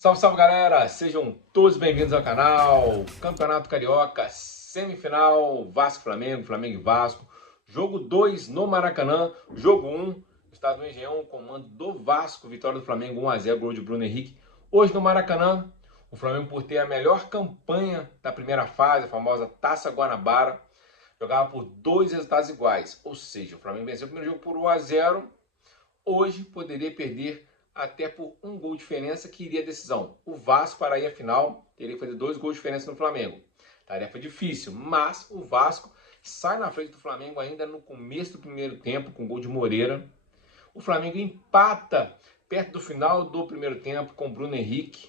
Salve, salve galera! Sejam todos bem-vindos ao canal. Campeonato Carioca, semifinal, Vasco-Flamengo, Flamengo e Vasco. Jogo 2 no Maracanã, jogo 1, Estado do Engenhão, comando do Vasco, vitória do Flamengo 1 a 0, gol de Bruno Henrique. Hoje no Maracanã, o Flamengo por ter a melhor campanha da primeira fase, a famosa Taça Guanabara, jogava por dois resultados iguais, ou seja, o Flamengo venceu o primeiro jogo por 1 a 0, hoje poderia perder até por um gol de diferença, que iria a decisão. O Vasco, para ir à final, teria que fazer 2 gols de diferença no Flamengo. Tarefa difícil, mas o Vasco sai na frente do Flamengo ainda no começo do primeiro tempo, com gol de Moreira. O Flamengo empata perto do final do primeiro tempo com Bruno Henrique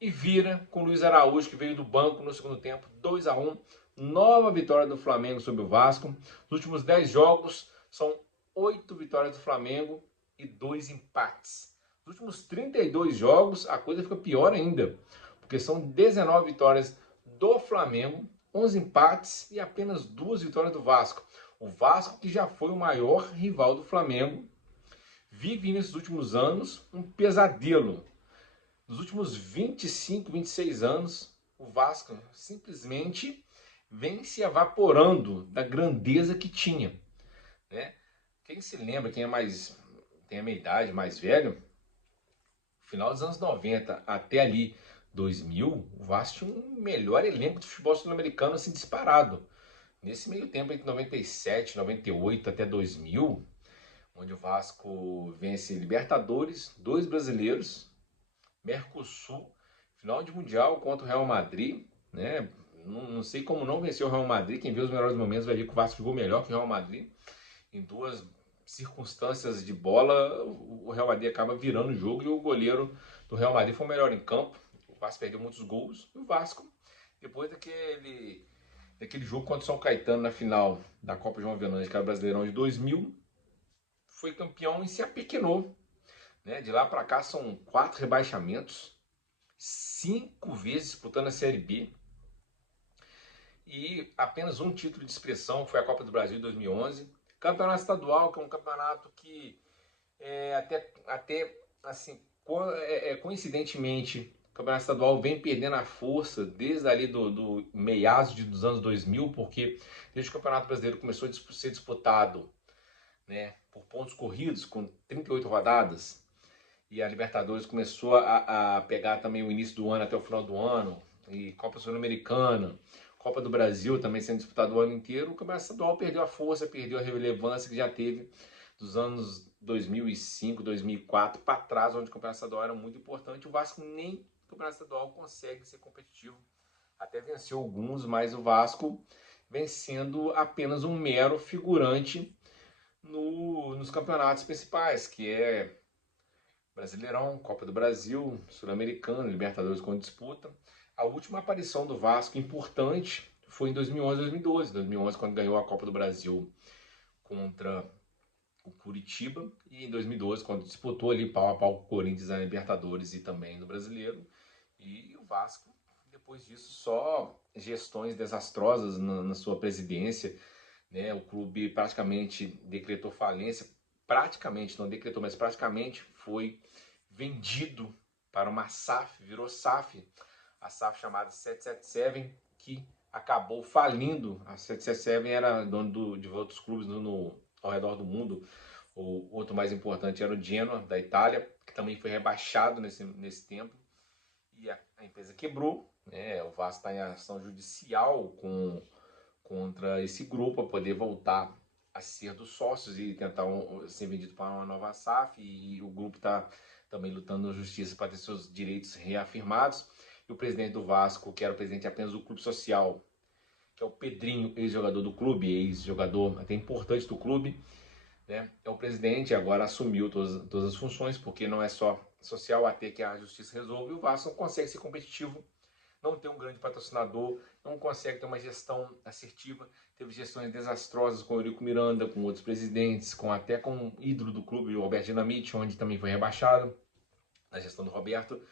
e vira com Luiz Araújo, que veio do banco no segundo tempo, 2 a 1. Nova vitória do Flamengo sobre o Vasco. Nos últimos 10 jogos, são 8 vitórias do Flamengo e 2 empates. Nos últimos 32 jogos, a coisa fica pior ainda, porque são 19 vitórias do Flamengo, 11 empates e apenas 2 vitórias do Vasco. O Vasco, que já foi o maior rival do Flamengo, vive nesses últimos anos um pesadelo. Nos últimos 25, 26 anos, o Vasco simplesmente vem se evaporando da grandeza que tinha, né? Quem se lembra, quem tem a minha idade, mais velho, final dos anos 90 até ali 2000, o Vasco tinha um melhor elenco de futebol sul-americano assim disparado. Nesse meio tempo, entre 97, 98 até 2000, onde o Vasco vence Libertadores, 2 brasileiros, Mercosul, final de Mundial contra o Real Madrid, né? Não sei como não venceu o Real Madrid. Quem viu os melhores momentos vai ver que o Vasco jogou melhor que o Real Madrid. Em 2 circunstâncias de bola, o Real Madrid acaba virando o jogo e o goleiro do Real Madrid foi o melhor em campo. O Vasco perdeu muitos gols e o Vasco, depois daquele jogo contra o São Caetano na final da Copa João Avelange, que era o Brasileirão de 2000, foi campeão e se apequenou, né? De lá para cá são 4 rebaixamentos, 5 vezes disputando a Série B e apenas um título de expressão, foi a Copa do Brasil de 2011. Campeonato estadual, que é um campeonato que até assim, coincidentemente, o campeonato estadual vem perdendo a força desde ali do meados dos anos 2000, porque desde que o Campeonato Brasileiro começou a ser disputado, né, por pontos corridos, com 38 rodadas, e a Libertadores começou a pegar também o início do ano até o final do ano, e Copa Sul-Americana, Copa do Brasil também sendo disputado o ano inteiro, o Campeonato Estadual perdeu a força, perdeu a relevância que já teve dos anos 2005, 2004 para trás, onde o Campeonato Estadual era muito importante. O Vasco nem no Campeonato Estadual consegue ser competitivo. Até venceu alguns, mas o Vasco vem sendo apenas um mero figurante nos campeonatos principais, que é Brasileirão, Copa do Brasil, Sul-Americano, Libertadores com disputa. A última aparição do Vasco importante foi em 2011, 2012. 2011, quando ganhou a Copa do Brasil contra o Curitiba, e em 2012, quando disputou ali pau a pau com o Corinthians na Libertadores e também no Brasileiro. E o Vasco, depois disso, só gestões desastrosas na sua presidência, né? O clube praticamente decretou falência, praticamente, não decretou, mas praticamente foi vendido para uma SAF, virou SAF, a SAF chamada 777, que acabou falindo. A 777 era dono de outros clubes ao redor do mundo. O outro mais importante era o Genoa, da Itália, que também foi rebaixado nesse tempo. E a empresa quebrou, né? O Vasco está em ação judicial contra esse grupo para poder voltar a ser dos sócios e tentar ser vendido para uma nova SAF. E o grupo está também lutando na justiça para ter seus direitos reafirmados. E o presidente do Vasco, que era o presidente apenas do clube social, que é o Pedrinho, ex-jogador do clube, ex-jogador até importante do clube, né? É o presidente, agora assumiu todas as funções, porque não é só social, até que a justiça resolve. E o Vasco não consegue ser competitivo, não tem um grande patrocinador, não consegue ter uma gestão assertiva. Teve gestões desastrosas com o Eurico Miranda, com outros presidentes, até com o ídolo do clube, o Roberto Dinamite, onde também foi rebaixado. A gestão do Roberto,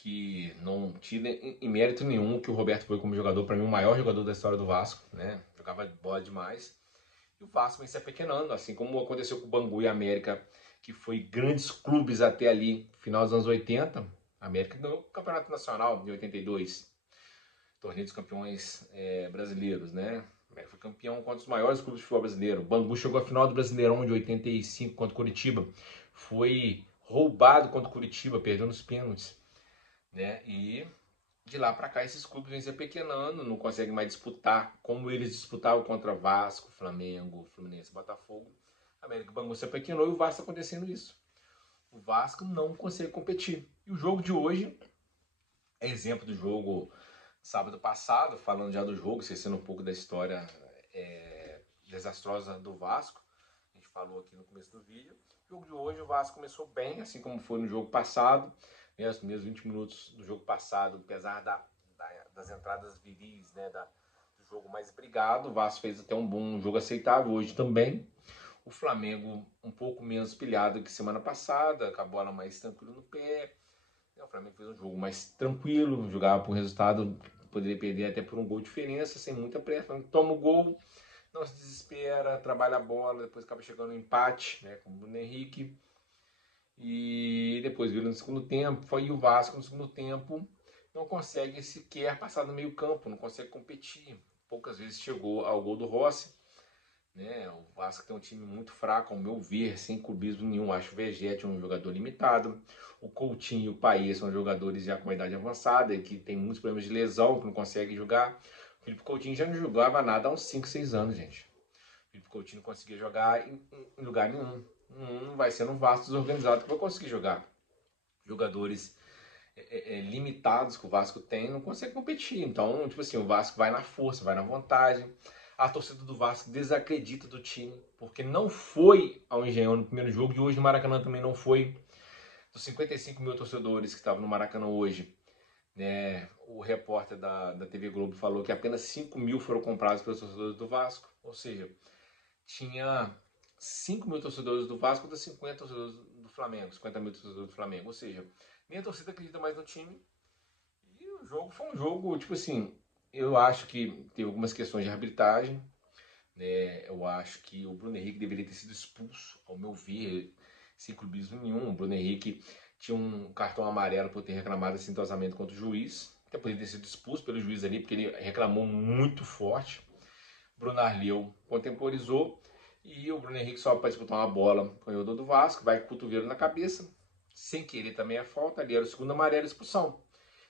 que não tira em mérito nenhum que o Roberto foi como jogador, para mim o maior jogador da história do Vasco, né? Jogava bola demais. E o Vasco vem se apequenando, assim como aconteceu com o Bangu e a América, que foi grandes clubes até ali, final dos anos 80, A América ganhou o Campeonato Nacional em 82, Torneio dos Campeões brasileiros, né? O América foi campeão contra os maiores clubes de futebol brasileiro. O Bangu chegou à final do Brasileirão de 85 contra o Curitiba. Foi roubado contra o Curitiba, perdeu nos pênaltis, né? E de lá para cá esses clubes vêm se apequenando, não conseguem mais disputar como eles disputavam contra Vasco, Flamengo, Fluminense, Botafogo. A América Bangu se apequenou e o Vasco está acontecendo isso. O Vasco não consegue competir. E o jogo de hoje é exemplo do jogo sábado passado, falando já do jogo, esquecendo um pouco da história desastrosa do Vasco. A gente falou aqui no começo do vídeo. O jogo de hoje o Vasco começou bem, assim como foi no jogo passado. Os primeiros 20 minutos do jogo passado, apesar das entradas viris, né, do jogo mais brigado, o Vasco fez até um jogo aceitável hoje também. O Flamengo um pouco menos pilhado que semana passada, com a bola mais tranquila no pé. O Flamengo fez um jogo mais tranquilo, jogava por resultado, poderia perder até por um gol de diferença, sem muita pressa. Toma o gol, não se desespera, trabalha a bola, depois acaba chegando no empate, né, com o Bruno Henrique. E depois vira no segundo tempo, foi o Vasco no segundo tempo, não consegue sequer passar no meio campo, não consegue competir. Poucas vezes chegou ao gol do Rossi, né? O Vasco tem um time muito fraco, ao meu ver, sem clubismo nenhum. Acho o Vegete um jogador limitado. O Coutinho e o Paê são jogadores já com idade avançada e que tem muitos problemas de lesão, que não conseguem jogar. O Felipe Coutinho já não jogava nada há uns 5, 6 anos, gente. O Felipe Coutinho não conseguia jogar em lugar nenhum. Não vai ser no Vasco desorganizado que vai conseguir jogar. Jogadores limitados que o Vasco tem não consegue competir. Então, tipo assim, o Vasco vai na força, vai na vontade. A torcida do Vasco desacredita do time, porque não foi ao Engenhão no primeiro jogo e hoje no Maracanã também não foi. Dos 55 mil torcedores que estavam no Maracanã hoje, né, o repórter da TV Globo falou que apenas 5 mil foram comprados pelos torcedores do Vasco. Ou seja, tinha 5 mil torcedores do Vasco contra 50 torcedores do Flamengo, 50 mil torcedores do Flamengo. Ou seja, nem a torcida acredita mais no time. E o jogo foi um jogo, tipo assim, eu acho que teve algumas questões de arbitragem, né? Eu acho que o Bruno Henrique deveria ter sido expulso, ao meu ver, sem clubismo nenhum. O Bruno Henrique tinha um cartão amarelo por ter reclamado esse entrosamento contra o juiz. Até poderia ter sido expulso pelo juiz ali, porque ele reclamou muito forte. Bruno Arleu contemporizou e o Bruno Henrique sobe para disputar uma bola com o jogador do Vasco, vai com o cotovelo na cabeça, sem querer também é falta, ali era o segundo amarelo, expulsão.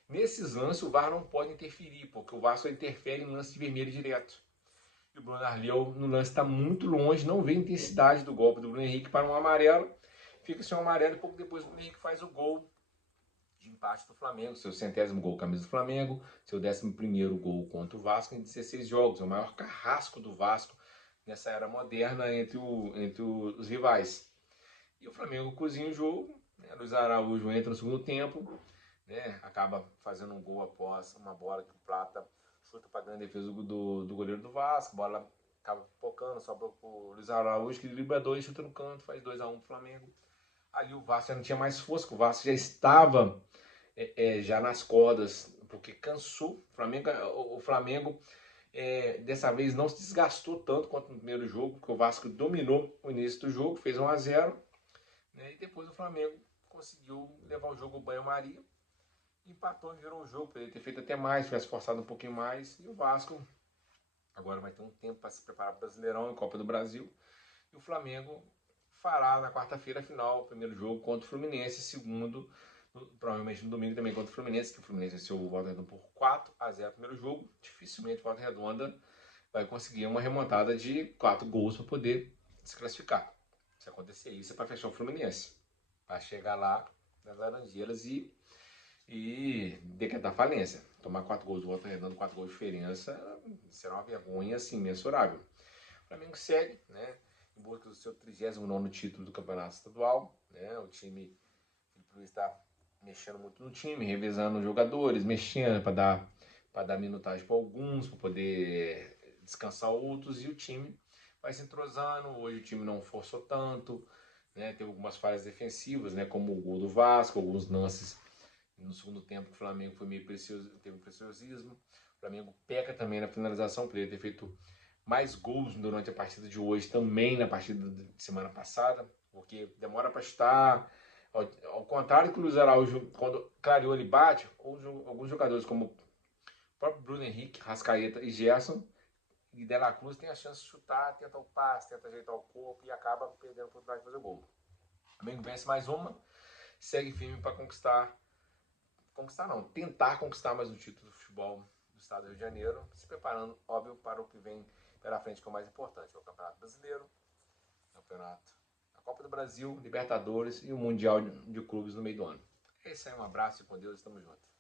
Nesses lances o VAR não pode interferir, porque o VAR só interfere em lance de vermelho direto. E o Bruno Arleu no lance está muito longe, não vê a intensidade do golpe do Bruno Henrique para um amarelo, fica sem um amarelo e pouco depois o Bruno Henrique faz o gol de empate do Flamengo, seu 100º gol camisa do Flamengo, seu 11º gol contra o Vasco em 16 jogos, é o maior carrasco do Vasco nessa era moderna entre os rivais. E o Flamengo cozinha o jogo, né? Luiz Araújo entra no segundo tempo, né? Acaba fazendo um gol após uma bola que o Prata chuta para a grande defesa do goleiro do Vasco, a bola acaba pipocando, sobra para o Luiz Araújo, que dribla 2, chuta no canto, faz 2-1 pro Flamengo. Ali o Vasco já não tinha mais força, o Vasco já estava já nas cordas, porque cansou. O Flamengo dessa vez não se desgastou tanto quanto no primeiro jogo, porque o Vasco dominou o início do jogo, fez 1-0, né, e depois o Flamengo conseguiu levar o jogo ao banho-maria, empatou e virou o jogo, poderia ter feito até mais, tivesse forçado um pouquinho mais, e o Vasco agora vai ter um tempo para se preparar para o Brasileirão e Copa do Brasil, e o Flamengo fará na quarta-feira a final, o primeiro jogo contra o Fluminense, segundo, provavelmente no domingo também contra o Fluminense, que o Fluminense venceu o Volta Redonda por 4-0 no primeiro jogo. Dificilmente o Volta Redonda vai conseguir uma remontada de 4 gols para poder se classificar. Se acontecer isso é para fechar o Fluminense, para chegar lá nas Laranjeiras e decretar falência. Tomar 4 gols do Volta Redonda, 4 gols de diferença, será uma vergonha assim, mensurável. O Flamengo segue, né, em busca do seu 39º título do Campeonato Estadual, né? O time está mexendo muito no time, revezando os jogadores, mexendo para dar minutagem para alguns, para poder descansar outros, e o time vai se entrosando. Hoje o time não forçou tanto, né? Teve algumas falhas defensivas, né? Como o gol do Vasco, alguns lances no segundo tempo que o Flamengo foi meio precioso, teve um preciosismo. O Flamengo peca também na finalização, poderia ter feito mais gols durante a partida de hoje, também na partida de semana passada, porque demora para chutar, Ao contrário que o Luiz Araújo, quando clareou, ele bate, alguns jogadores como o próprio Bruno Henrique, Rascaeta e Gerson e De La Cruz tem a chance de chutar, tenta o passe, tenta ajeitar o corpo e acaba perdendo a oportunidade de fazer gol. O Flamengo vence mais uma, segue firme para tentar conquistar mais um título do futebol do estado do Rio de Janeiro, se preparando, óbvio, para o que vem pela frente, que é o mais importante, é o Campeonato Brasileiro, Campeonato, a Copa do Brasil, Libertadores e o Mundial de Clubes no meio do ano. É isso aí, um abraço e com Deus, estamos juntos.